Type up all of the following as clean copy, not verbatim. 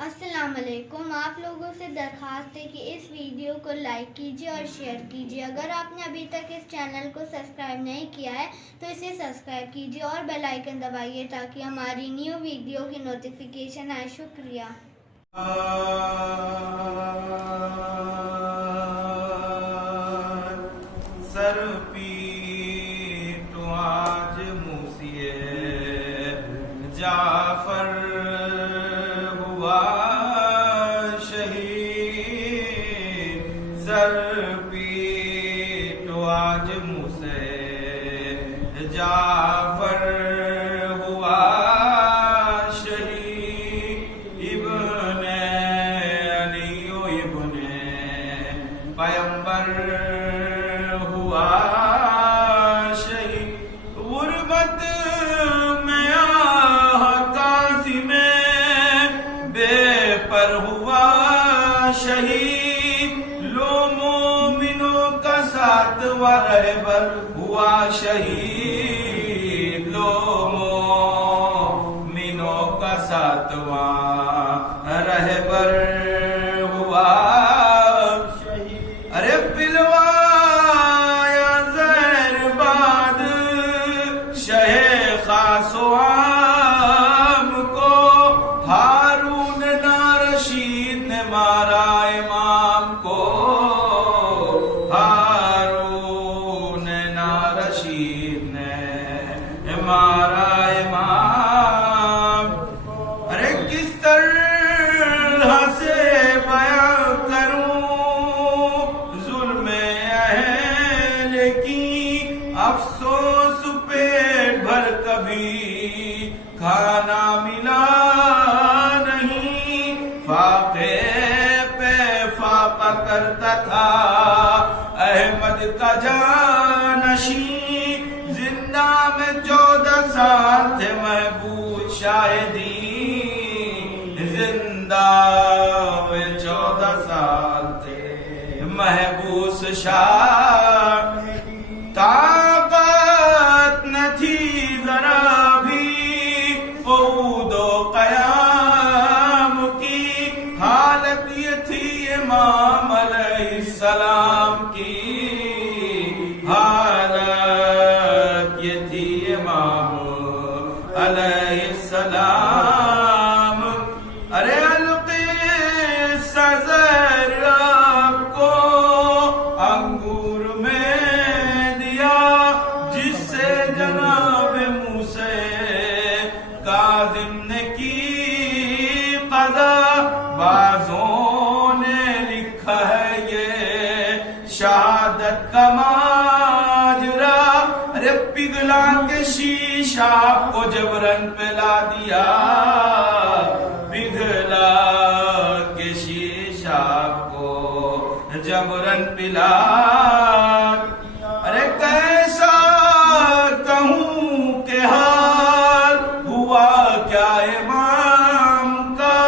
السلام علیکم. آپ لوگوں سے درخواست ہے کہ اس ویڈیو کو لائک کیجیے اور شیئر کیجیے. اگر آپ نے ابھی تک اس چینل کو سبسکرائب نہیں کیا ہے تو اسے سبسکرائب کیجیے اور بیل آئیکن دبائیے تاکہ ہماری نیو ویڈیو کی نوٹیفیکیشن آئے. شکریہ. سر پیٹو آج موسیے جعفر ہوا شہید. سر پیٹو آج موسیے جعفر ہوا شہید. ابن علی و ابن پیمبر ہوا شہید. غربت میں قاسم بے پر ہوا شہید. لو مومنوں کا ساتھ و رہبر ہوا شہید. لو مومنوں کا ساتھ و رہبر ہوا شہید. ارے پلوایا زہر باد شہ خاص و عام کو. ہارون نارشید نے مارا امام کو. ہارون نارشید نے مارا امام. ارے کس طرح سے بیان کروں ظلم اہل کی. افسوس پیٹ بھر کبھی کھانا ملا نہیں. فاقے پہ فاقہ کرتا تھا احمد کا جانشین. زندہ میں 14 سال تھے محبوب شاہدین. زندہ میں 14 سال تھے محبوس شاہدین. طاقت نہ تھی ذرا بھی قعود و قیام کی. حالت یہ تھی امام علیہ السلام کی. حالت یہ تھی امام علیہ السلام. ارے القصہ زہر آپ کو انگور میں دیا جس سے جناب موسیٰ کاظم نے کی قضا. بعضوں نے لکھا ہے یہ شہادت کا ماجرا. ارے پگھلا کے شیشہ کو جبرن پلا دیا. پگھلا کے شیشہ کو جبرن پلا. ارے کیسا کہوں کہ حال ہوا کیا امام کا.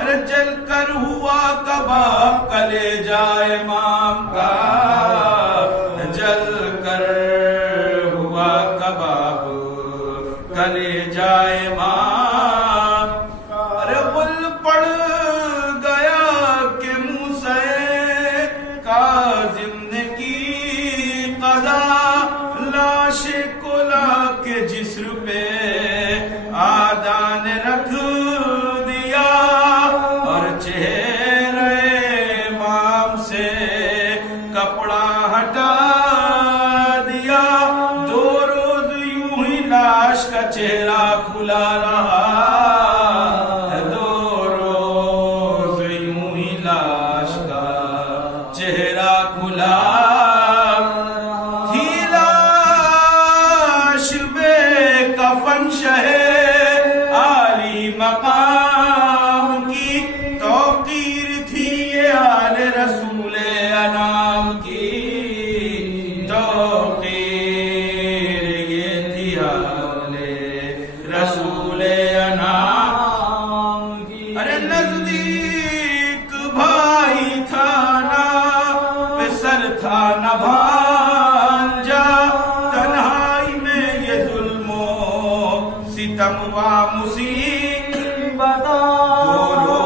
ارے جل کر ہوا کباب کلیجہ امام کا. جل کر ہوا کباب کلیجہ امام. ارے بل پڑ گیا کہ موسیٰ کاظم نے کی قضا. لاش کو لا کے جسر پہ آدھا نے رکھ دیا اور چہرے امام سے کپڑا ہٹا دیا. 2 روز یوں ہی لاش کا چہرہ کھلا رہا. 2 روز یوں ہی لاش کا چہرہ کھلا. تھی لاش بے کفن شہ عالی مقام کی. توقیر تھی یہ آل رسول انام کی. توقیر یہ تھی آل رسول انام کی. ارے نزدیک بھائی تھا نا پسر تھا نہ بھانجا. تنہائی میں یہ ظلم و ستم و مصیبت. دو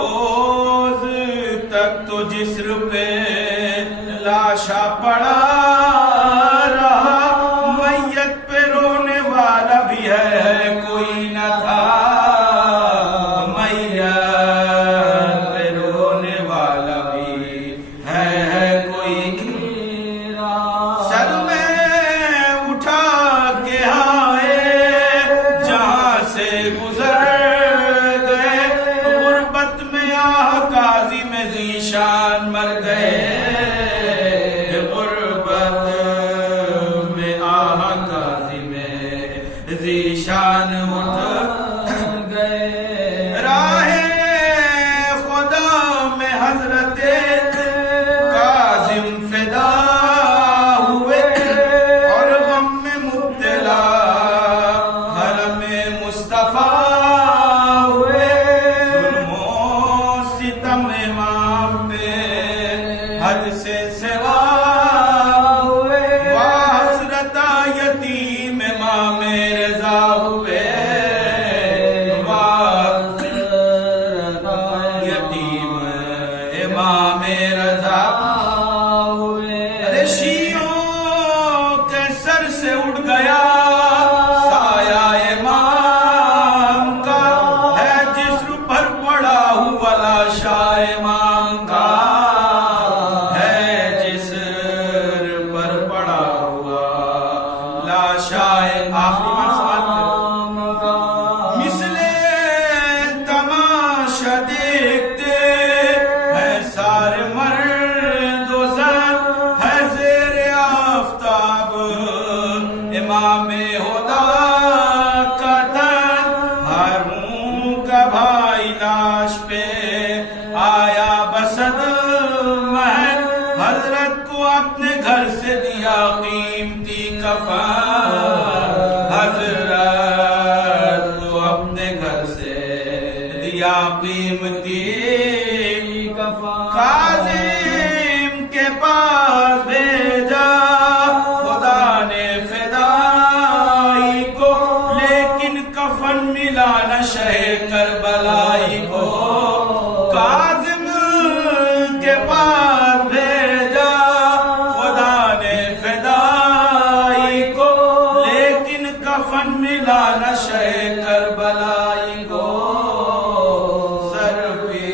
حد سے سوا ہوئے، حسرت یتیم امام رضا ہوئے، یتیم امام رضا ہوئے۔ ارے شیعوں کے سر سے اٹھ گیا سایہ امام کا، ہے جسر پر پڑا ہوا لاشا امام کا، ہے جسر پر پڑا ہوا لاشا آخری مرسال کا، مثل تماشا دیکھتے ہیں سارے مرد و زن، ہے زیر آفتاب امام ہدا کا تن، ہارون کا بھائی لاش پہ آیا بسد محل، حضرت کو اپنے گھر سے دیا قیمتی کفن، حضرت کو اپنے گھر سے دیا قیمتی کفن، کاظم کے پاس بھیجا خدا نے فدائی کو، لیکن کفن ملا نہ شہ کربلائی کو، کاظم کے پاس بھیجا خدا نے فدائی کو، لیکن کفن ملا نہ شہ کربلائی کو، سر پہ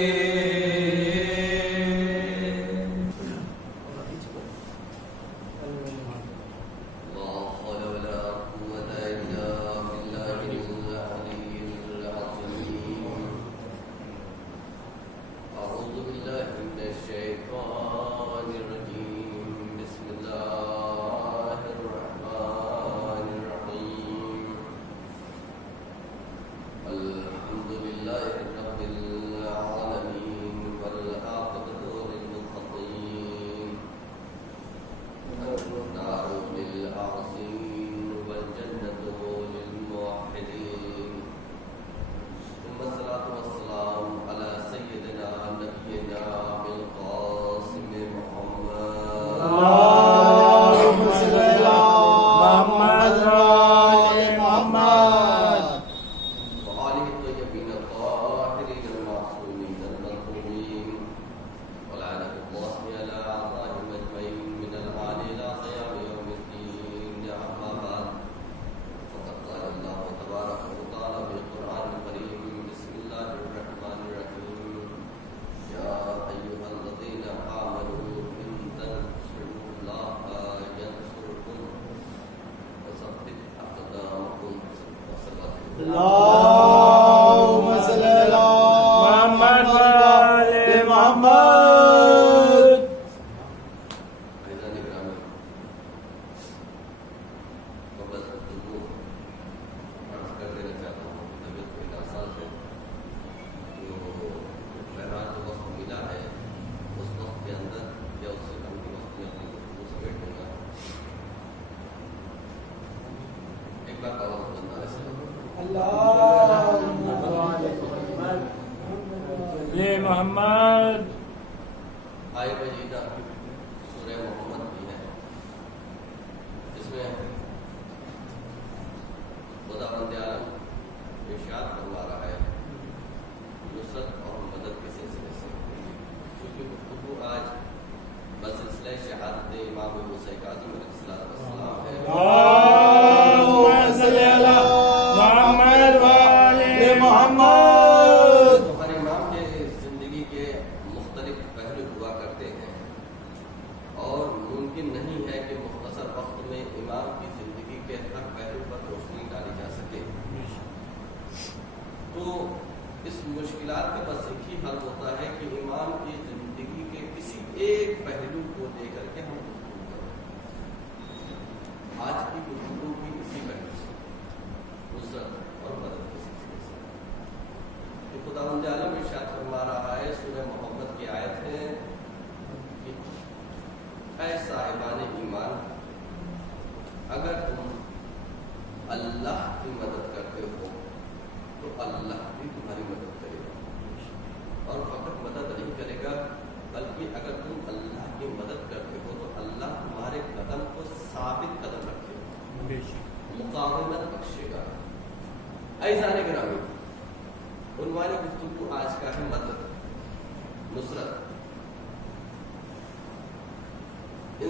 لا حول ولا قوة إلا بالله العلي العظيم. أعوذ بالله من الشيطان الرجيم. بسم الله الرحمن الرحيم. الحمد لله رب العالمين والعاقبة للمتقين. النار للعاصين والجنة للموحدين. ثم الصلاة والسلام على سيدنا نبينا بالقاسم محمد اللهم صل على محمد وآل محمد. وآله الطيبين الطاهرين المعصومين المظلومين، ولعنة الله على أعدائهم أجمعين من الآن إلى قيام يوم الدين. أما بعد، فقد قال الله تبارك وتعالى في القرآن الكريم: بسم الله الرحمن الرحيم. يا أيها الذين آمنوا إن تنصروا الله ينصركم ويثبت أقدامكم. اللهم صل على محمد وآل محمد. عزیزان گرامی، قبل از گفتگو عرض کر دینا چاہتا ہوں کہ طبیعت میں ناساز ہے، تو بہرحال جو وقت ملا ہے اس وقت کے اندر یا اس سے کم کے وقت میں اپنی گفتگو سمیٹوں گا. ایک بار کا وقت بندہ ایسے اللهم صل محمد. آئے مجیدہ سورہ محمد بھی ہے، جس میں خداوند عالم ارشاد فرما رہا ہے نصرت اور مدد کے سلسلے سے. چونکہ گفتگو آج بسلسلہ شہادت امام موسیٰ کاظم علیہ السلام ہے، اللهم صل على محمد وآل محمد. ہر امام کے زندگی کے مختلف پہلو ہوا کرتے ہیں، اور ممکن نہیں ہے کہ مختصر وقت میں امام کی زندگی کے ہر پہلو پر روشنی ڈالی جا سکے. تو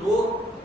2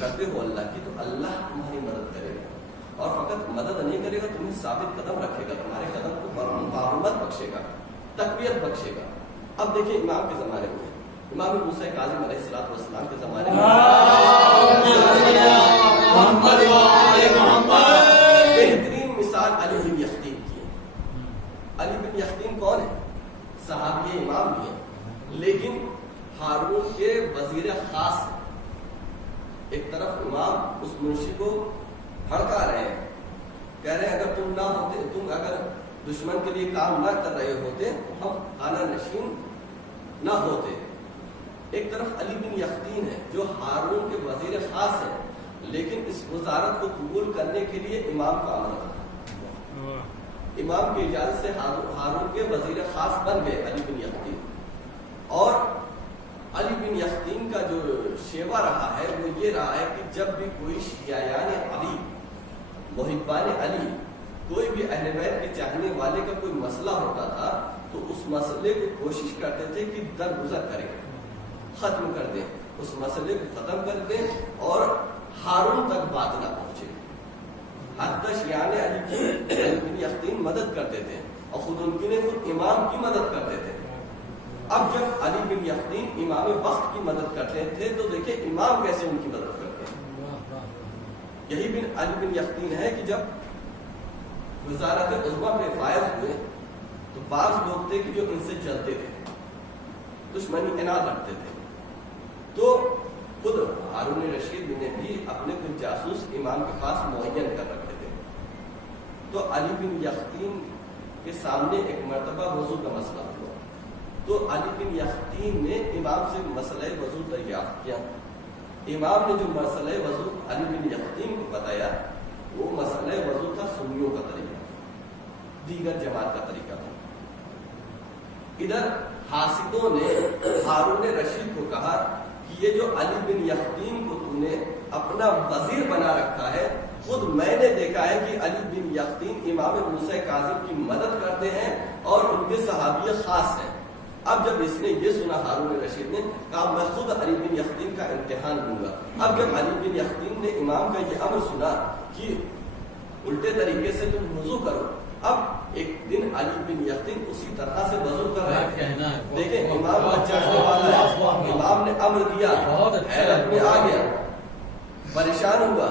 کرتے ہو اللہ کی، تو اللہ تمہاری مدد کرے گا، اور فقط مدد نہیں کرے گا، تمہیں ثابت قدم رکھے گا، تمہارے قدم کو مقاومت بخشے گا، تقویت بخشے گا۔ اب دیکھیں امام کے زمانے میں، امام موسیٰ کاظم علیہ السلام کے زمانے میں بہترین مثال علی بن یختین کی ہے۔ علی بن یختین کون ہے؟ صحابی امام بھی ہیں، لیکن ہارون کے وزیر خاص ہیں۔ ایک طرف امام اس منشی کو بھڑکا رہے ہیں، کہہ رہے ہیں اگر تم نہ ہوتے، تم اگر دشمن کے لیے کام نہ کر رہے ہوتے تو ہم خانہ نشین نہ ہوتے۔ ایک طرف علی بن یختین ہے جو ہارون کے وزیر خاص ہیں، لیکن اس وزارت کو قبول کرنے کے لیے امام کا عمل تھا، امام کی اجازت سے ہارون کے وزیر خاص بن گئے علی بن یختین۔ اور علی بن یختین کا جو شیوا رہا ہے وہ یہ رہا ہے کہ جب بھی کوئی شیعیان علی، محبان علی، کوئی بھی اہل بیت کے چاہنے والے کا کوئی مسئلہ ہوتا تھا تو اس مسئلے کو کوشش کرتے تھے کہ درگزر کریں، ختم کر دیں، اس مسئلے کو ختم کر دیں اور ہارون تک بات نہ پہنچے۔ حتی شیعیان علی کی علی بن یختین مدد کرتے تھے اور خود ان کی نے خود امام کی مدد کرتے تھے۔ اب جب علی بن یختین امام وقت کی مدد کرتے تھے تو دیکھیں امام کیسے ان کی مدد کرتے ہیں۔ یہی علی بن یختین ہے کہ جب وزارت عظمیٰ پہ فائز ہوئے تو بعض لوگ تھے کہ جو ان سے جلتے تھے، دشمنی عناد رکھتے تھے، تو خود ہارون رشید نے بھی اپنے کچھ جاسوس امام کے پاس معین کر رکھے تھے۔ تو علی بن یختین کے سامنے ایک مرتبہ وضو کا مسئلہ ہوا، تو علی بن یختین نے امام سے مسئلہ وضو دریافت کیا۔ امام نے جو مسئلہ وضو علی بن یختین کو بتایا وہ مسئلہ وضو تھا سنیوں کا طریقہ، دیگر جماعت کا طریقہ تھا۔ ادھر حاسدوں نے ہارون رشید کو کہا کہ یہ جو علی بن یختین کو تو نے اپنا وزیر بنا رکھا ہے، خود میں نے دیکھا ہے کہ علی بن یختین امام موسیٰ کاظم کی مدد کرتے ہیں اور ان کے صحابی خاص ہیں۔ اب جب اس نے یہ سنا ہارون رشید نے کہا میں خود علی بن یختین کا امتحان لوں گا۔ اب جب علی بن یختین نے امام کا یہ امر سنا کہ الٹے طریقے سے تم وضو کرو، اب ایک دن علی بن یختین اسی طرح سے وضو کر رہے ہیں، دیکھیں امام کا چڑھنے والا ہے، امام نے امر دیا، حیرت میں آ گیا، پریشان ہوا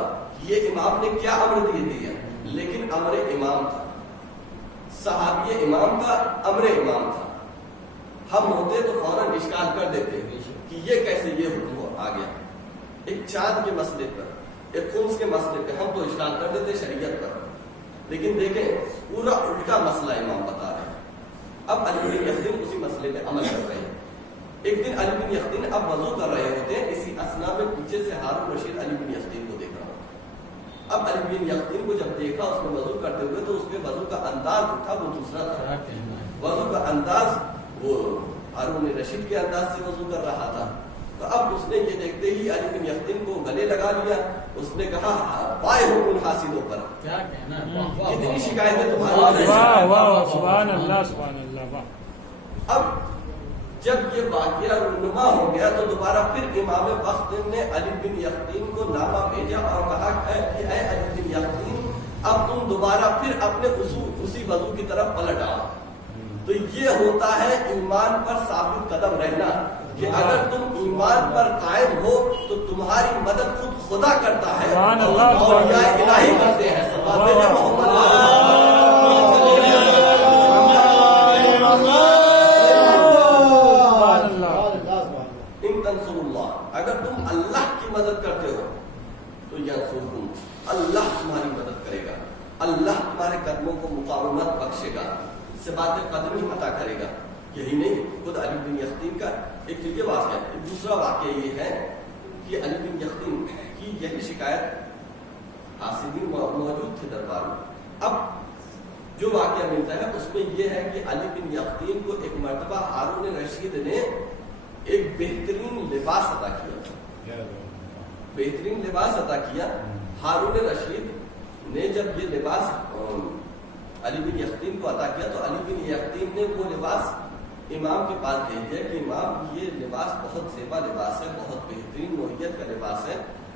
یہ امام نے کیا امر دیا، لیکن امر امام تھا، صحابی امام تھا، امر امام تھا۔ ہم ہوتے تو فوراً اشکال کر دیتے کہ یہ کیسے یہ حکم آ گیا، ایک چاند کے مسئلے پر، ایک خمس کے مسئلے پہ ہم تو اشکال کر دیتے شریعت پر، لیکن دیکھیں پورا الٹا مسئلہ امام بتا رہے ہیں۔ اب علی بن یختین اسی مسئلے پہ عمل کر رہے ہیں۔ ایک دن علی بن یختین اب وضو کر رہے ہوتے ہیں، اسی اثنا میں پیچھے سے ہارون رشید علی بن یختین کو دیکھ رہا ہوتا۔ اب علی بن یختین کو جب دیکھا اس میں وضو کرتے ہوئے تو اس کے وضو کا انداز جو تھا وہ دوسرا تھا، وضو کا انداز وہ ہارون رشید کے انداز سے وضو کر رہا تھا۔ تو اب اس نے یہ دیکھتے ہی علی بن یختین کو گلے لگا لیا، اس نے کہا وائے ہو ان حاسدوں پر، کیا کہنا، کتنی شکایتیں تمہاری۔ واہ واہ سبحان اللہ سبحان اللہ۔ واہ، اب جب یہ واقعہ رونما ہو گیا تو دوبارہ پھر امام وقت نے علی بن یختین کو نامہ بھیجا اور کہا کہ اے علی بن یختین اب تم دوبارہ پھر اپنے اسی وضو کی طرف پلٹ آؤ۔ تو یہ ہوتا ہے ایمان پر ثابت قدم رہنا، کہ اگر تم ایمان پر قائم ہو تو تمہاری مدد خود خدا کرتا ہے اور اولیاء الہی کرتے ہیں۔ ان تنصروا اللہ، اگر تم اللہ کی مدد کرتے ہو تو ینصرکم، اللہ تمہاری مدد کرے گا، اللہ تمہارے قدموں کو مقاومت بخشے گا، سے باتیں قدمی عطا کرے گا۔ یہی نہیں، خود علی بن یختین کا ایک تو یہ واقعہ ہے، دوسرا واقعہ یہ ہے کہ علی بن یختین کی یہی شکایت حاسدین موجود تھے دربار میں۔ اب جو واقعہ ملتا ہے اس میں یہ ہے کہ علی بن یختین کو ایک مرتبہ ہارون رشید نے ایک بہترین لباس عطا کیا، بہترین لباس عطا کیا۔ ہارون رشید نے جب یہ لباس علی بن یختین کو عطا کیا تو علی بن یختین نے وہ لباس امام کے پاس بھیج دیا کہ امام یہ لباس بہت زیبا لباس ہے، بہت بہترین نوعیت کا لباس ہے،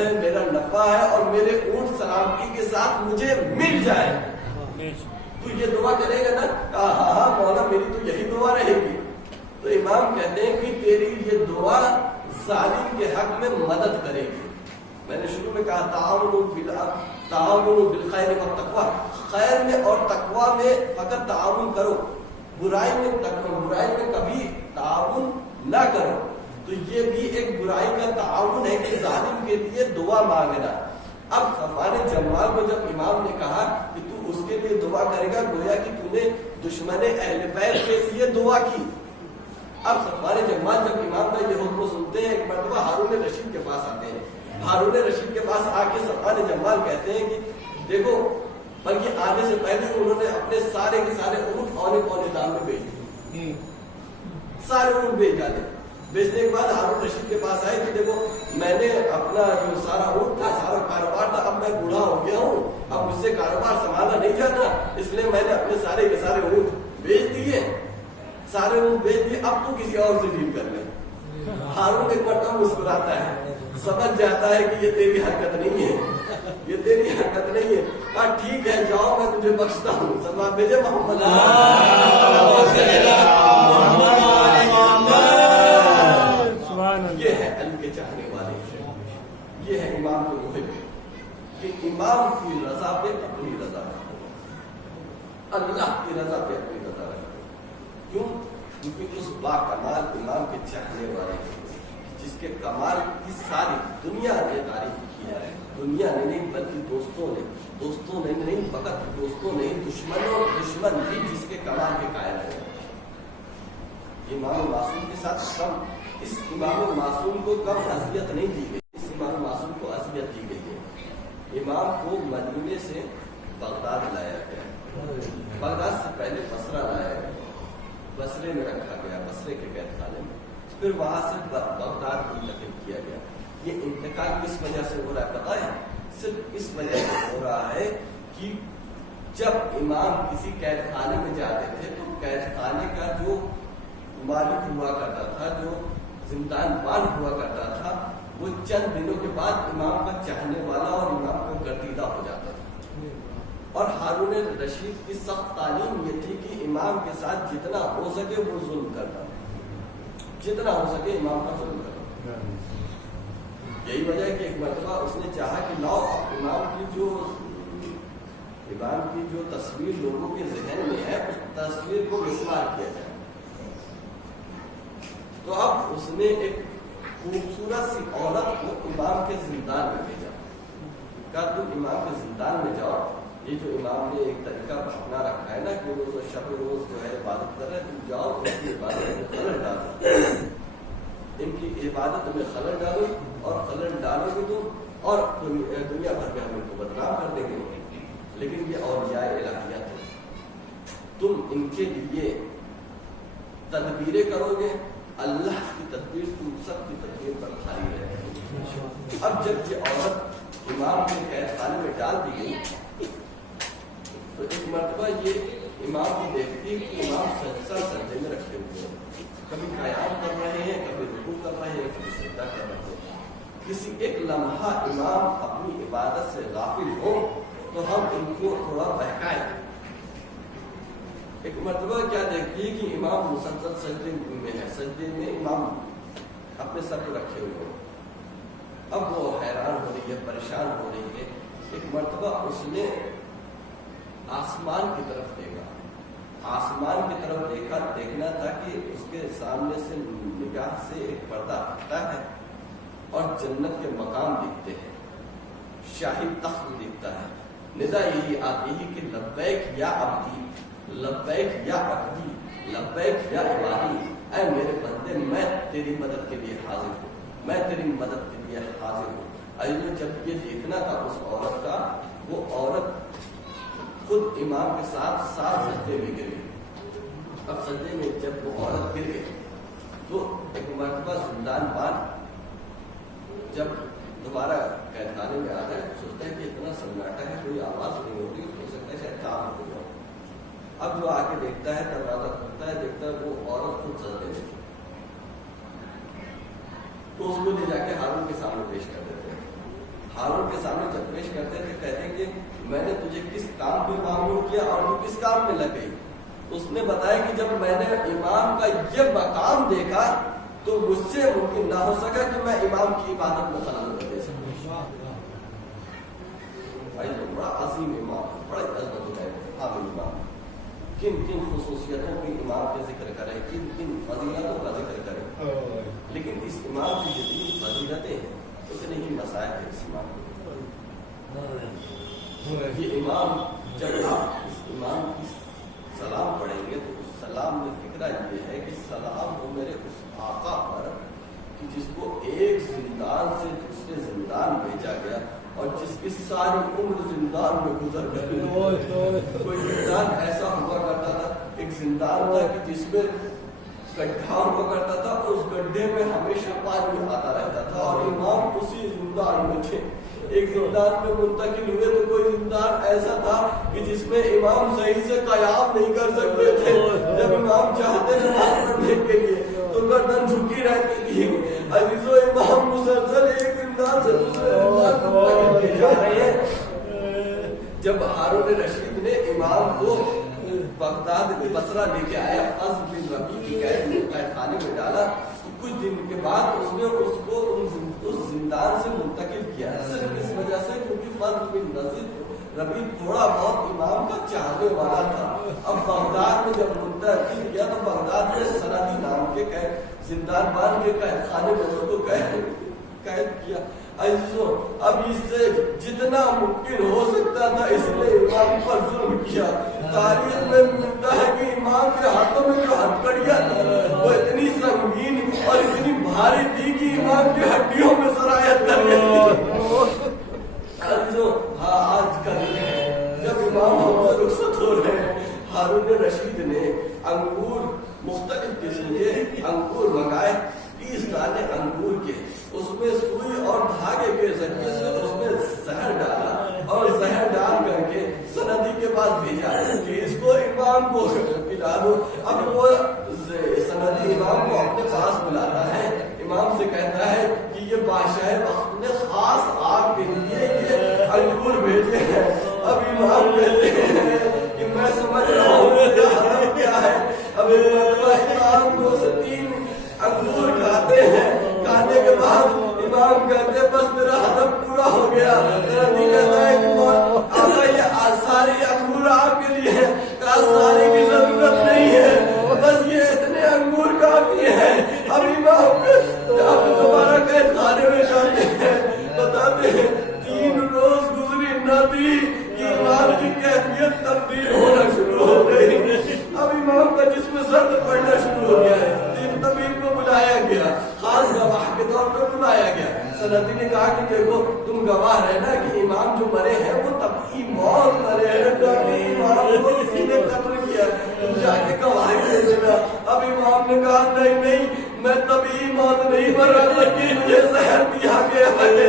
ہے، میرا نفع ہے، اور میرے اونٹ سلامتی کے ساتھ مجھے مل جائے. تو یہ دعا کرے گا نا؟ ہاں ہاں مولا میری تو یہی دعا رہے گی. تو امام کہتے ہیں کہ تیری یہ دعا ظالم کے حق میں مدد کرے گی. میں نے شروع میں کہا تعاون بالخیر والتقوی، خیر میں اور تقوی میں فقط تعاون کرو، برائی میں کبھی تعاون نہ کرو. تو یہ بھی ایک برائی کا تعاون ہے کہ ظالم کے لیے دعا مانگنا. اب صفوان جمال کو جب امام نے کہا کہ تو اس کے لیے دعا کرے گا، گویا کہ تو نے دشمن اہل بیت کے لیے دعا کی. اب صفوان جمال جب امام کا یہ حکم سنتے ہیں، ایک مرتبہ ہارون رشید کے پاس آتے ہیں. ہارون رشید کے پاس آ کے صفوان جمال کہتے ہیں کہ دیکھو، بلکہ آنے سے پہلے انہوں نے اپنے سارے کے سارے اونٹ اونے دام میں بیچ دیے، سارے اونٹ بیچ ڈالے. بیچنے کے بعد ہارون رشید کے پاس آئے کہ دیکھو میں نے اپنا جو سارا اونٹ تھا، سارا کاروبار تھا، اب میں بوڑھا ہو گیا ہوں، اب مجھ سے کاروبار سنبھالا نہیں جاتا، اس لیے میں نے اپنے سارے کے سارے اونٹ بیچ دیے، اب تو کسی اور سے ڈیل کر لیں. ہارون ایک مرتبہ مسکراتا ہے، سمجھ جاتا ہے کہ یہ تیری حرکت نہیں ہے، یہ تیری حرکت نہیں ہے. کہا ٹھیک ہے جاؤ، میں تجھے بخشتا ہوں. سلام بھیجے محمد. یہ ہے علی کے چاہنے والے، یہ ہے امام کے محب، کہ امام کی رضا پہ اپنی رضا رکھو، اللہ کی رضا پہ اپنی رضا رکھو. کیوں؟ کیونکہ اس با کمال امام کے چاہنے والے جس کے کمال کی ساری دنیا نے تعریف کی ہے، دنیا نے نہیں بلکہ دوستوں نے نہیں، فقط دوستوں نہیں، دشمن بھی جس کے کمال کے قائل ہیں. امام معصوم کے ساتھ کم، اس امام معصوم کو کم اذیت نہیں دی گئی، اس امام معصوم کو اذیت دی گئی ہے. امام کو مدینے سے بغداد لایا گیا، بغداد سے پہلے بصرہ لایا گیا، بصرے میں رکھا گیا، بصرے کے قید خانے میں، پھر وہاں سے بغداد منتقل کیا گیا. یہ انتقال کس وجہ سے ہو رہا ہے پتہ ہے؟ صرف اس وجہ سے ہو رہا ہے کہ جب امام کسی قید خانے میں جاتے تھے تو قید خانے کا جو مالک ہوا کرتا تھا، جو زندان بان ہوا کرتا تھا، وہ چند دنوں کے بعد امام کا چاہنے والا اور امام کو گردیدہ ہو جاتا تھا. اور ہارون رشید کی سخت تعلیم یہ تھی کہ امام کے ساتھ جتنا ہو سکے وہ ظلم کرنا، جتنا ہو سکے امام کا ظلم کرنا. یہی وجہ ہے کہ ایک مرتبہ اس نے چاہا کہ لاؤ امام کی جو تصویر لوگوں کے ذہن میں ہے اس تصویر کو مسمار کیا جائے. تو اب اس نے ایک خوبصورت سی عورت کو امام کے زندان میں بھیجا، کہا تم امام کے زندان میں جاؤ. یہ جو امام نے ایک طریقہ اپنا رکھا ہے نا کہ وہ شب روز جو ہے عبادت کر رہے ہیں، تم جاؤ ان کی عبادت میں خلل ڈالو، ان کی عبادت میں خلل ڈالو، اور خلل ڈالو گے تم اور دنیا بھر میں ہم ان کو بدنام کر دیں گے. لیکن یہ اولیاء الہیہ تھے، تم ان کے لیے تدبیریں کرو گے، اللہ کی تدبیر تم سب کی تدبیر پر بھاری رہے گی. اب جب یہ عورت امام کے قید خانے میں ڈال دی گئی تو ایک مرتبہ یہ امام کی دیکھتی کہ امام سجدے میں رکھے ہوئے ہیں، کبھی قیام کر رہے ہیں، کبھی رکوع کر رہے ہیں، کبھی سجدہ کر رہے ہیں. کسی ایک لمحہ امام اپنی عبادت سے غافل ہو تو ہم ان کو تھوڑا بہکائیں. ایک مرتبہ کیا دیکھتی ہے کہ امام مسلسل سجدے میں ہے، سجدے میں امام اپنے سر کو رکھے ہوئے ہیں. اب وہ حیران ہو رہی ہے، پریشان ہو رہی ہے. ایک مرتبہ اس نے آسمان کی طرف دیکھا، آسمان کی طرف دیکھنا تھا کہ اس کے سامنے سے نگاہ سے ایک پردہ ہٹتا ہے اور جنت کے مقام دکھتے ہیں، شاہی تخت دکھتا ہے. ندا یہی آتی ہے کہ لبیک یا عبدی، لبیک یا عبدی، لبیک یا عبادی، اے میرے بندے میں تیری مدد کے لیے حاضر ہوں، میں تیری مدد کے لیے حاضر ہوں. ایو جب یہ دیکھنا تھا اس عورت کا، وہ عورت خود امام کے ساتھ سجدے میں گر گئی. اب سجدے میں جب وہ عورت گر گئی تو ایک مرتبہ زندان بان جب دوبارہ قید خانے میں آتا ہے سوچتا ہے کہ اتنا سناٹا ہے، کوئی آواز نہیں ہوتی، ہو سکتا ہے شاید کام ہو جاؤ. اب جو آ کے دیکھتا ہے، دروازہ کھلتا ہے، دیکھتا ہے وہ عورت خود سجدے میں تھی. تو اس کو لے جا کے ہارون کے سامنے پیش کر دیتے ہیں. ہارون کے سامنے جب پیش کرتے تھے کہتے کہ میں نے تجھے کس کام میں معمور کیا اور تو کس کام میں لگ گئی. اس نے بتایا کہ جب میں نے امام کا یہ مقام دیکھا تو مجھ سے ممکن نہ ہو سکا کہ میں امام کی عبادت میں خلل کر دے سکوں. بھائی تو بڑا عظیم امام، بڑا عظمت ہے عامل امام. کن کن خصوصیتوں کی امام کا ذکر کرے، کن کن فضیلتوں کا ذکر کرے. لیکن اس امام کی جتنی فضیلتیں ہیں اتنے ہی مسائل ہیں اس امام کے. یہ امام جب آپ اس امام کی سلام پڑھیں گے تو اس سلام میں فکرہ یہ ہے کہ سلام ہو میرے اس آقا پر کہ جس کو ایک زندان سے دوسرے زندان بھیجا گیا اور جس کی ساری عمر زندان میں گزر گئی. کوئی زندان ایسا ہوا کرتا تھا، ایک زندان تھا کہ جس میں گڈھا ہوا کرتا تھا، اس گڈھے میں ہمیشہ پانی آتا رہتا تھا اور امام اسی زندان میں تھے. ایک زندان میں منتقل ہوئے تو کوئی زندان ایسا تھا کہ جس میں امام صحیح سے قیام نہیں کر سکتے تھے. جب امام چاہتے نماز پڑھنے کے لیے تو گردن جھکی رہتی تھی. عزیزو امام مسلسل ایک زندان سے دوسرے زندان میں جا رہے ہیں. جب ہارون رشید نے امام کو بغداد کے بصرہ لے کے آیا، فضل بن ربیع کی قید خانے میں ڈالا، کچھ دن کے بعد اس نے اس کو اس زندان سے منتقل کیا. صرف اس وجہ سے کیونکہ فضل بن ربیع تھوڑا بہت امام کا چاہنے والا تھا. اب بغداد میں جب منتقل کیا تو بغداد میں سندی نام کے زندان بان کے قید خانے میں اس کو قید کیا. عزیزو اب اس سے جتنا ممکن ہو سکتا تھا اس نے امام پر ظلم کیا. تاریخ میں ملتا ہے کہ امام کے ہاتھوں میں جو ہتھکڑیاں تھی وہ اتنی سنگین اور اتنی بھاری تھی کہ امام کی ہڈیوں میں سرایت کر گئی. ہاں آج کل جب امام ہم سے رخصت ہو رہے ہیں، ہارون رشید نے انگور مختلف قسم کے انگور منگائے، 30 دانے انگور کے، اس میں سوئی اور دھاگے کے ذریعے سے اس میں زہر ڈالا اور زہر ڈال کر کے سندی کے پاس بھیجا کہ اس کو امام کو پلا دو. اب وہ سندی امام کو اپنے پاس بلاتا ہے، امام سے کہتا ہے کہ یہ بادشاہ وقت نے خاص آپ کے لیے یہ انگور بھیجے ہیں. اب امام کہتے ہیں کہ میں سمجھ رہا ہوں میرا حرم کیا ہے. اب امام 2 سے 3 انگور کھاتے ہیں، کھانے کے بعد امام کہتے ہیں بس میرا ہدف پورا ہو گیا. سندی کہتا ہے کہ آقا یہ ساری انگور آپ کے لیے ہے. کہا ساری کی ضرورت نہیں ہے، بس یہ اتنے انگور کافی ہے. اب امام اب دوبارہ قید خانے میں جاتے ہیں، بتاتے ہیں 3 روز گزری نہ تھی کہ امام کی کیفیت تبدیل ہونا شروع ہو گئی. اب امام کا جسم سرد پڑنا شروع ہو گیا ہے. طبیب کو بلایا گیا، خاص گواہ کے طور پر بلایا گیا. سندی نے کہا کہ دیکھو تم گواہ رہنا کہ امام جو مرے ہیں وہ طبعی موت مرے ہیں، امام کو کسی نے قتل کیا، تم جا کے گواہی دے دینا. اب امام نے کہا نہیں نہیں، میں طبعی موت نہیں مرا بلکہ مجھے زہر دیا گیا ہے.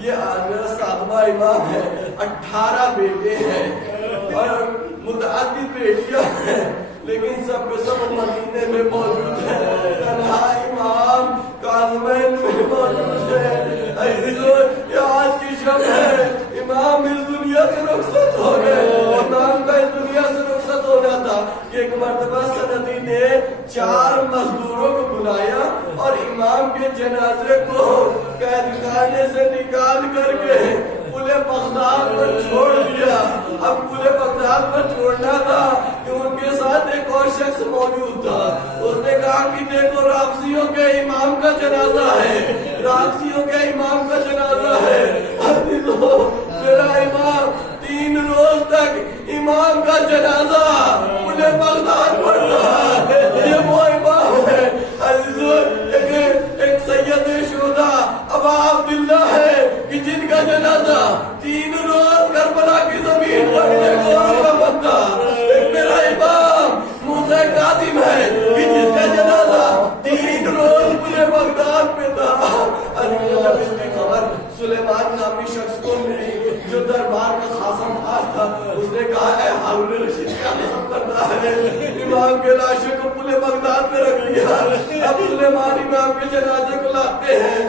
یہ میرا 7واں امام ہے. 18 بیٹے ہیں اور متعدد بیٹیاں ہیں، لیکن سب کے سب مدینے میں موجود ہے. تنہا امام کاظمین میں موجود ہے. یہ آج کی شب ہے، امام اس دنیا سے رخصت ہو گئے. امام کا اس دنیا سے رخصت ہونا تھا کہ ایک مرتبہ سندی نے 4 مزدوروں کو بلایا اور امام کے جنازے کو قید خانے سے نکال کر کے پلے بغداد پر چھوڑ دیا. اب پلے بغداد پر چھوڑنا تھا کہ ان کے ساتھ ایک اور شخص موجود تھا. اس نے کہا کہ دیکھو رافضیوں کے امام کا جنازہ ہے، رافضیوں کے امام کا جنازہ ہے. میرا امام 3 روز تک امام کا جنازہ پلے بغداد پر رہا. یہ وہ امام ہے ایک سید شہدا ابا عبداللہ ہے کہ جن کا جنازہ 3 روز کربلا کی زمین پر بندہ. میرا امام موسیٰ کاظم ہے کہ جس کا جنازہ 3 روز پورے بغداد پہ تھا. جب اس کی خبر سلیمان نامی شخص کو ملی جو دربار کا خاصم خاص تھا، اس نے کہا اے ہارون رشید کیا قسم کرتا ہے، امام کے لاشے کو پورے بغداد میں رکھ لیا. اب سلیمان امام کے جنازے کو لاتے ہیں.